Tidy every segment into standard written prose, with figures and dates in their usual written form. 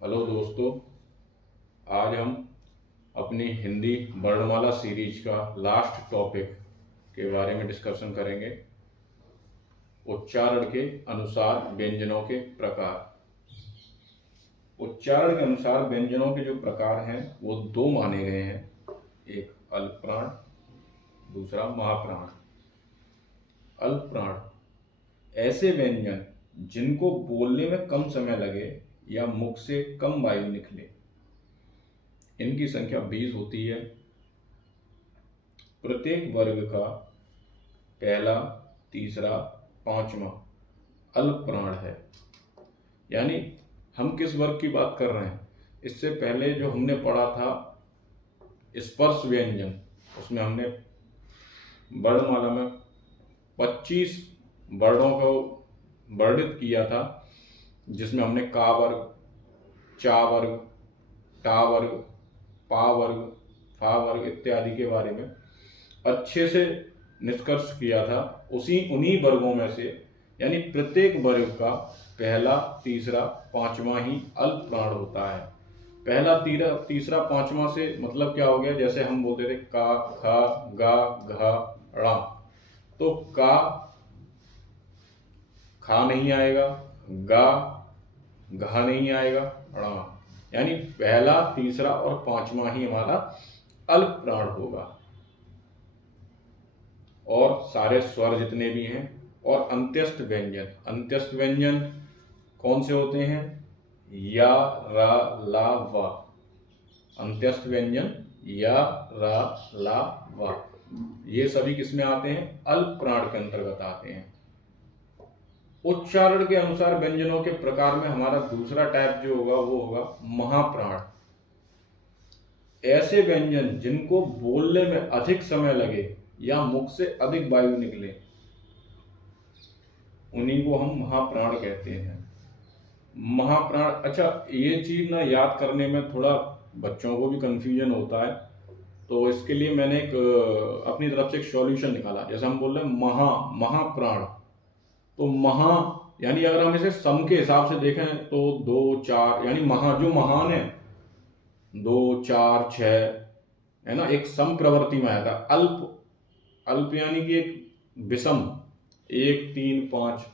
Hello दोस्तों, आज हम अपनी हिंदी वर्णमाला सीरीज का लास्ट टॉपिक के बारे में डिस्कशन करेंगे। उच्चारण के अनुसार व्यंजनों के प्रकार। उच्चारण के अनुसार व्यंजनों के जो प्रकार हैं वो दो माने गए हैं, एक अल्पप्राण, दूसरा महाप्राण। अल्पप्राण ऐसे व्यंजन जिनको बोलने में कम समय लगे या मुख से कम वायु निकले। इनकी संख्या 20 होती है। प्रत्येक वर्ग का पहला, तीसरा, पांचवा अल्पप्राण है। यानी हम किस वर्ग की बात कर रहे हैं? इससे पहले जो हमने पढ़ा था स्पर्श व्यंजन, उसमें हमने वर्णमाला में 25 वर्णों को वर्णित किया था, जिसमें हमने का वर्ग, चा वर्ग, टा वर्ग, पा वर्ग, फा वर्ग इत्यादि के बारे में अच्छे से निष्कर्ष किया था। उन्हीं वर्गों में से यानी प्रत्येक वर्ग का पहला, तीसरा, पांचवा ही अल्पप्राण होता है। पहला, तीसरा, पांचवा से मतलब क्या हो गया? जैसे हम बोलते थे का, खा, गा, घा, ड़ा, तो का खा नहीं आएगा, गा घा नहीं आएगा, ड़ा, यानी पहला, तीसरा और पांचवा ही हमारा अल्पप्राण होगा। और सारे स्वर जितने भी हैं और अंत्यस्थ व्यंजन कौन से होते हैं? या, रा, ला, वा। अंत्यस्थ व्यंजन या, रा, ला, वा, ये सभी किसमें आते हैं? अल्पप्राण के अंतर्गत आते हैं। उच्चारण के अनुसार व्यंजनों के प्रकार में हमारा दूसरा टाइप जो होगा वो होगा महाप्राण। ऐसे व्यंजन जिनको बोलने में अधिक समय लगे या मुख से अधिक वायु निकले, उन्हीं को हम महाप्राण कहते हैं। महाप्राण, अच्छा ये चीज ना याद करने में थोड़ा बच्चों को भी कंफ्यूजन होता है, तो इसके लिए मैंने अपनी तरफ से एक सॉल्यूशन निकाला। जैसे हम बोल रहे हैं महाप्राण, तो महा यानी अगर हम इसे सम के हिसाब से देखें तो 2, 4, यानी जो महान है 2, 4, 6 है ना, एक सम प्रवृत्ति में आया था। अल्प यानी कि एक विषम, 1, 3, 5,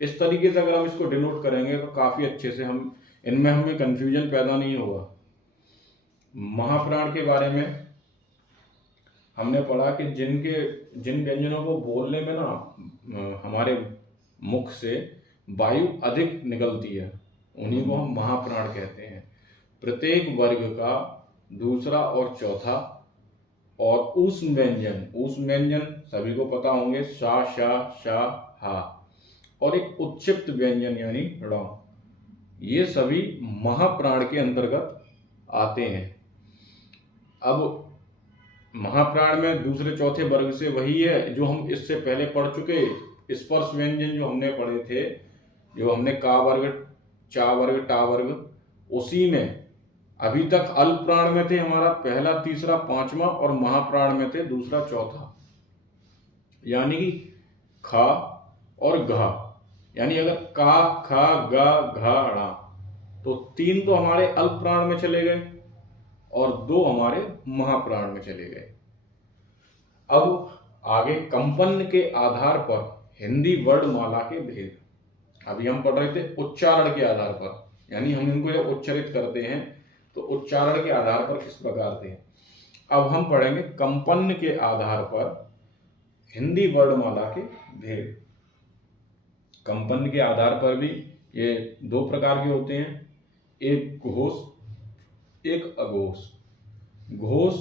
इस तरीके से अगर हम इसको डिनोट करेंगे तो काफी अच्छे से हमें कंफ्यूजन पैदा नहीं होगा। महाप्राण के बारे में हमने पढ़ा कि जिन व्यंजनों को बोलने में ना हमारे मुख से वायु अधिक निकलती है, उन्हीं को हम महाप्राण कहते हैं। प्रत्येक वर्ग का दूसरा और चौथा और ऊष्म व्यंजन सभी को पता होंगे, सा, शा, शा, हा, और एक उत्क्षिप्त व्यंजन यानी ड़, ये सभी महाप्राण के अंतर्गत आते हैं। अब महाप्राण में दूसरे चौथे वर्ग से वही है जो हम इससे पहले पढ़ चुके स्पर्श व्यंजन जो हमने पढ़े थे, जो हमने का वर्ग, चा वर्ग, टा वर्ग, उसी में अभी तक अल्पप्राण में थे हमारा पहला, तीसरा, पांचवा, और महाप्राण में थे दूसरा, चौथा, यानी कि खा और घा। यानी अगर का, खा, गा, घा, ड़ा, तो 3 तो हमारे अल्पप्राण में चले गए और 2 हमारे महाप्राण में चले गए। अब आगे कंपन के आधार पर हिंदी वर्णमाला के भेद। अभी हम पढ़ रहे थे उच्चारण के आधार पर, यानी हम इनको जब उच्चारित करते हैं तो उच्चारण के आधार पर किस प्रकार थे। अब हम पढ़ेंगे कंपन के आधार पर हिंदी वर्णमाला के भेद। कंपन के आधार पर भी ये 2 प्रकार के होते हैं, एक घोष, एक अघोष। घोष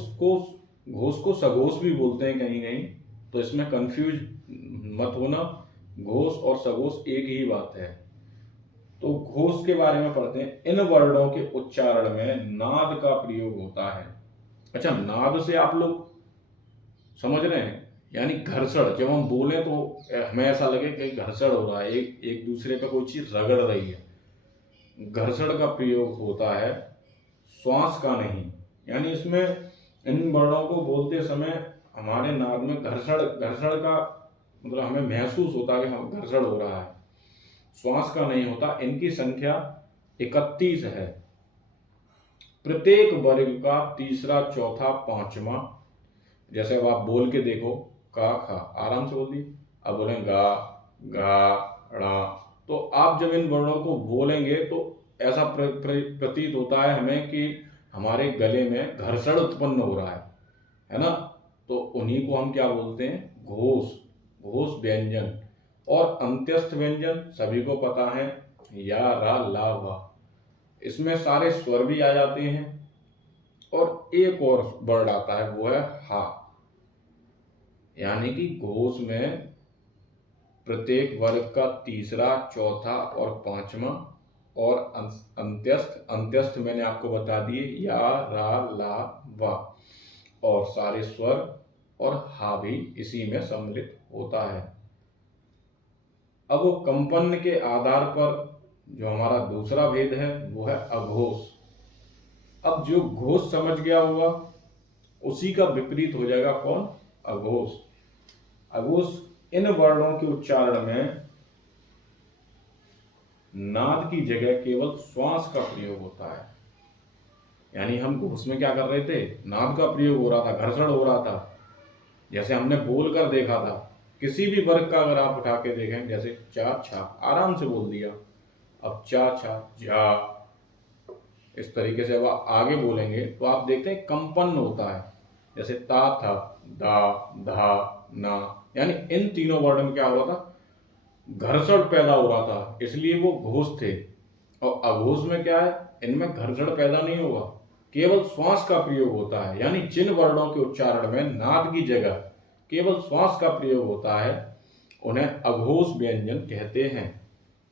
को सघोष भी बोलते हैं कहीं कहीं, तो इसमें कंफ्यूज मत होना, घोष और सघोष एक ही बात है। तो घोष के बारे में पढ़ते हैं। इन वर्णों के उच्चारण में नाद का प्रयोग होता है। अच्छा, नाद से आप लोग समझ रहे हैं, यानी घर्षण। जब हम बोले तो हमें ऐसा लगे कि घर्षण हो रहा है, एक दूसरे पे कोई चीज रगड़ रही है, घर्षण का प्रयोग होता है, श्वास का नहीं। यानी इसमें इन वर्णों को बोलते समय हमारे नाद में घर्षण का मतलब हमें महसूस होता है कि हाँ घर्षण हो रहा है, श्वास का नहीं होता। इनकी संख्या 31 है। प्रत्येक वर्ग का तीसरा, चौथा, पांचवा। जैसे अब आप बोल के देखो, का, खा, आराम से बोल दी। अब बोलें गा, गा, ड़ा। तो आप जब इन वर्णों को बोलेंगे तो ऐसा प्रतीत होता है हमें कि हमारे गले में घर्षण उत्पन्न हो रहा है ना। तो उन्हीं को हम क्या बोलते हैं, घोष, घोष व्यंजन। और अंत्यस्थ व्यंजन सभी को पता है, या, रा, ला, वा। इसमें सारे स्वर भी आ जाते हैं। और एक और वर्ड आता है, वो है हा। यानी कि घोष में प्रत्येक वर्ग का तीसरा, चौथा और पांचवा। और अंत्यस्थ मैंने आपको बता दिए, या, रा, ला, वा। और सारे स्वर और हा भी इसी में सम्मिलित होता है। अब वो कंपन के आधार पर जो हमारा दूसरा भेद है वो है अघोष। अब जो घोष समझ गया होगा उसी का विपरीत हो जाएगा कौन, अघोष। अघोष इन वर्णों के उच्चारण में नाद की जगह केवल श्वास का प्रयोग होता है। यानी हम घोष में क्या कर रहे थे, नाद का प्रयोग हो रहा था, घर्षण हो रहा था। जैसे हमने बोल कर देखा था, किसी भी वर्ग का अगर आप उठा के देखें, जैसे चा, छा, आराम से बोल दिया। अब चा, छा, जा, इस तरीके से अब आगे बोलेंगे तो आप देखते हैं कंपन होता है। जैसे ता, था, दा, धा, ना। यानी इन तीनों वर्ड में क्या हो रहा था, घर्षण पैदा हो रहा था, इसलिए वो घोष थे। और अघोष में क्या है, इनमें घर्षण पैदा नहीं होगा, केवल श्वास का प्रयोग होता है। यानी जिन वर्णों के उच्चारण में नाद की जगह केवल श्वास का प्रयोग होता है उन्हें अघोष व्यंजन कहते हैं।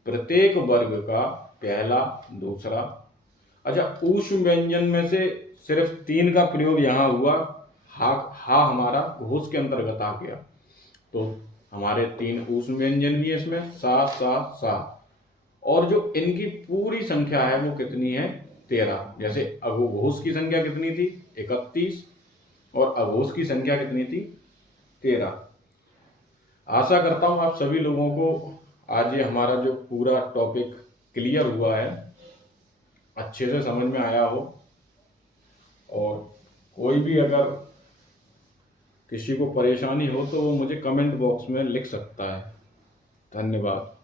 प्रत्येक वर्ग का पहला, दूसरा। अच्छा, ऊष्म व्यंजन में से सिर्फ 3 का प्रयोग यहां हुआ। हा हमारा घोष के अंतर्गत आ गया। तो हमारे 3 ऊष्म व्यंजन भी है इसमें, सा, सा, सा। और जो इनकी पूरी संख्या है वो कितनी है, 13। जैसे अघोष की संख्या कितनी थी, 31। और अघोष की संख्या कितनी थी, 13। आशा करता हूं आप सभी लोगों को आज ये हमारा जो पूरा टॉपिक क्लियर हुआ है, अच्छे से समझ में आया हो। और कोई भी अगर किसी को परेशानी हो तो वो मुझे कमेंट बॉक्स में लिख सकता है। धन्यवाद।